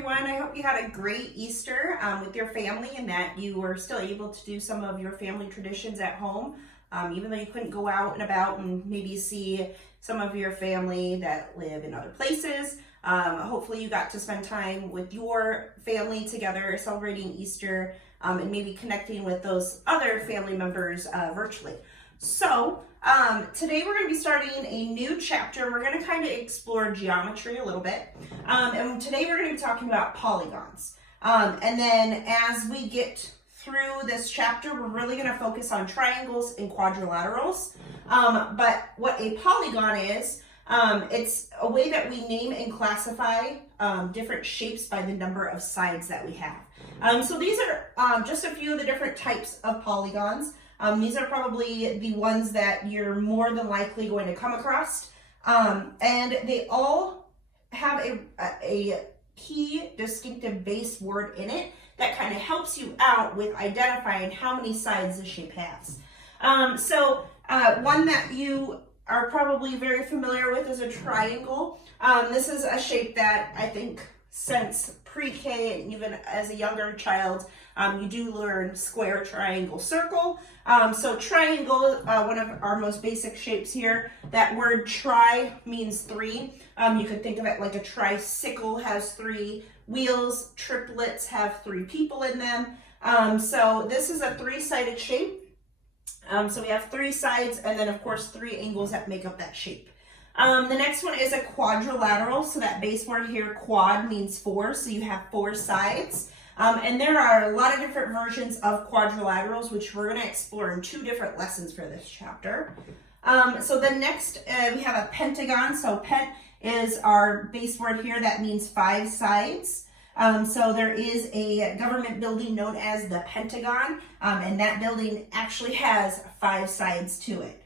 everyone. I hope you had a great Easter with your family and that you were still able to do some of your family traditions at home, even though you couldn't go out and about and maybe see some of your family that live in other places. Hopefully you got to spend time with your family together celebrating Easter and maybe connecting with those other family members virtually. So today we're going to be starting a new chapter. We're going to kind of explore geometry a little bit. And today we're going to be talking about polygons. And then as we get through this chapter, we're really going to focus on triangles and quadrilaterals. But what a polygon is, it's a way that we name and classify different shapes by the number of sides that we have. So these are just a few of the different types of polygons. These are probably the ones that you're more than likely going to come across. And they all have a key distinctive base word in it that kind of helps you out with identifying how many sides the shape has. One that you are probably very familiar with is a triangle. This is a shape that I think since pre-K and even as a younger child, you do learn square, triangle, circle. So triangle, one of our most basic shapes here. That word tri means three. You could think of it like a tricycle has three wheels. Triplets have three people in them. So this is a three-sided shape. So we have three sides and then of course three angles that make up that shape. The next one is a quadrilateral. So that base word here, quad, means four. So you have four sides. And there are a lot of different versions of quadrilaterals, which we're going to explore in two different lessons for this chapter. So the next, we have a pentagon. So pent is our base word here. That means five sides. So there is a government building known as the Pentagon, and that building actually has five sides to it.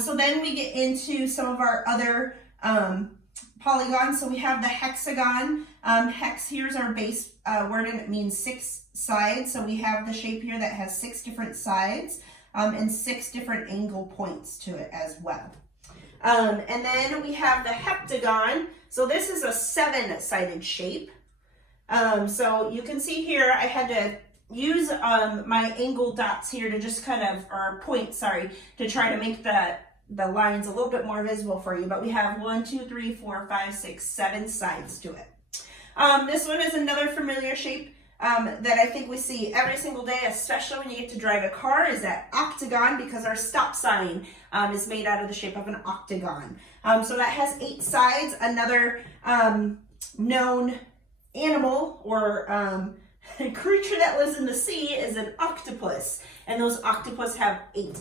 So then we get into some of our other polygons. So we have the hexagon. Hex here is our base word and it means six sides. So we have the shape here that has six different sides and six different angle points to it as well. And then we have the heptagon. So this is a seven-sided shape. So you can see here I had to use my angle dots here to just kind of, or points, sorry, to try to make the lines a little bit more visible for you. But we have 1, 2, 3, 4, 5, 6, 7 sides to it. This one is another familiar shape that I think we see every single day, especially when you get to drive a car, is that octagon, because our stop sign is made out of the shape of an octagon. So that has 8 sides. Another known animal or creature that lives in the sea is an octopus, and those octopus have 8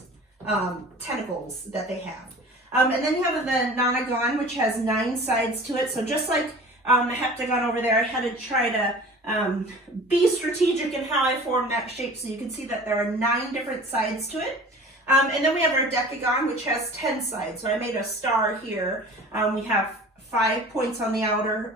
tentacles that they have. And then you have the nonagon, which has 9 sides to it. So just like the heptagon over there, I had to try to be strategic in how I formed that shape, so you can see that there are 9 different sides to it. And then we have our decagon, which has 10 sides. So I made a star here. We have 5 points on the outer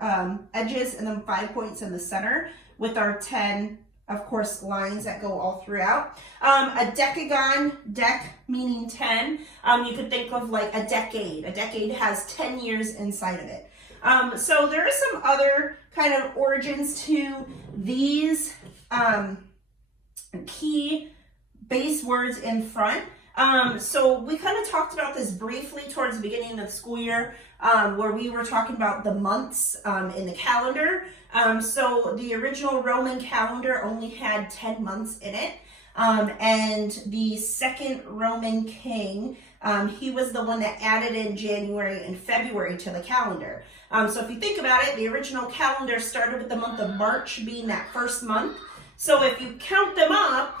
edges and then 5 points in the center with our 10, of course, lines that go all throughout. A decagon, dec meaning 10, you could think of like a decade. A decade has 10 years inside of it. So there are some other kind of origins to these key base words in front. So we kind of talked about this briefly towards the beginning of the school year, where we were talking about the months in the calendar. So the original Roman calendar only had 10 months in it. And the second Roman king, he was the one that added in January and February to the calendar. So if you think about it, the original calendar started with the month of March being that first month. So if you count them up,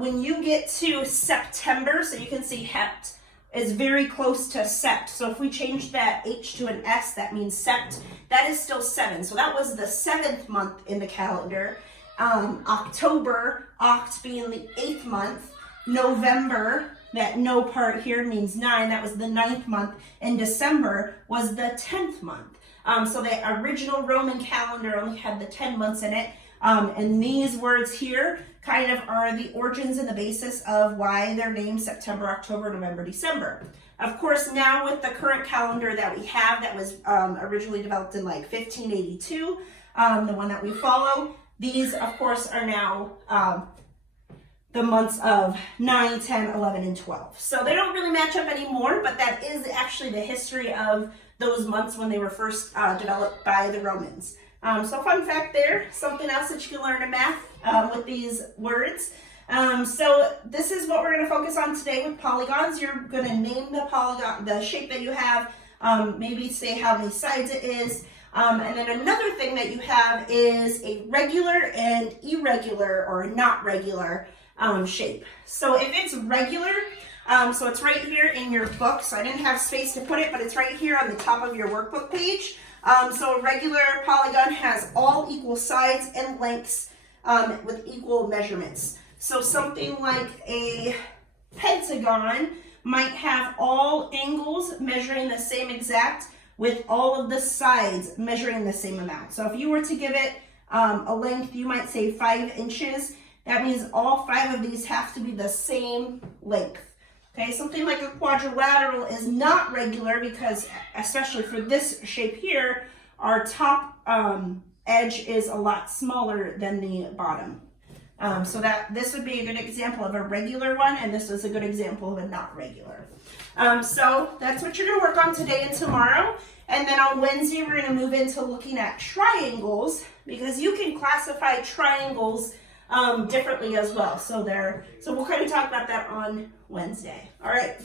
when you get to September, so you can see hept is very close to sept. So if we change that H to an S, that means sept. That is still 7. So that was the 7th month in the calendar. October, oct being the 8th month. November, that no part here means 9. That was the 9th month. And December was the 10th month. So the original Roman calendar only had the 10 months in it. And these words here kind of are the origins and the basis of why they're named September, October, November, December. Of course, now with the current calendar that we have that was originally developed in like 1582, the one that we follow. These, of course, are now the months of 9, 10, 11, and 12. So they don't really match up anymore, but that is actually the history of those months when they were first developed by the Romans. So fun fact there, something else that you can learn in math with these words. So this is what we're going to focus on today with polygons. You're going to name the polygon, the shape that you have, maybe say how many sides it is. And then another thing that you have is a regular and irregular or not regular shape. So if it's regular, so it's right here in your book. So I didn't have space to put it, but it's right here on the top of your workbook page. So a regular polygon has all equal sides and lengths with equal measurements. So something like a pentagon might have all angles measuring the same exact with all of the sides measuring the same amount. So if you were to give it a length, you might say 5 inches. That means all 5 of these have to be the same length. Okay, something like a quadrilateral is not regular because, especially for this shape here, our top edge is a lot smaller than the bottom. So that this would be a good example of a regular one, and this is a good example of a not regular. So that's what you're going to work on today and tomorrow. And then on Wednesday, we're going to move into looking at triangles, because you can classify triangles differently as well. So we'll kind of talk about that on Wednesday. All right.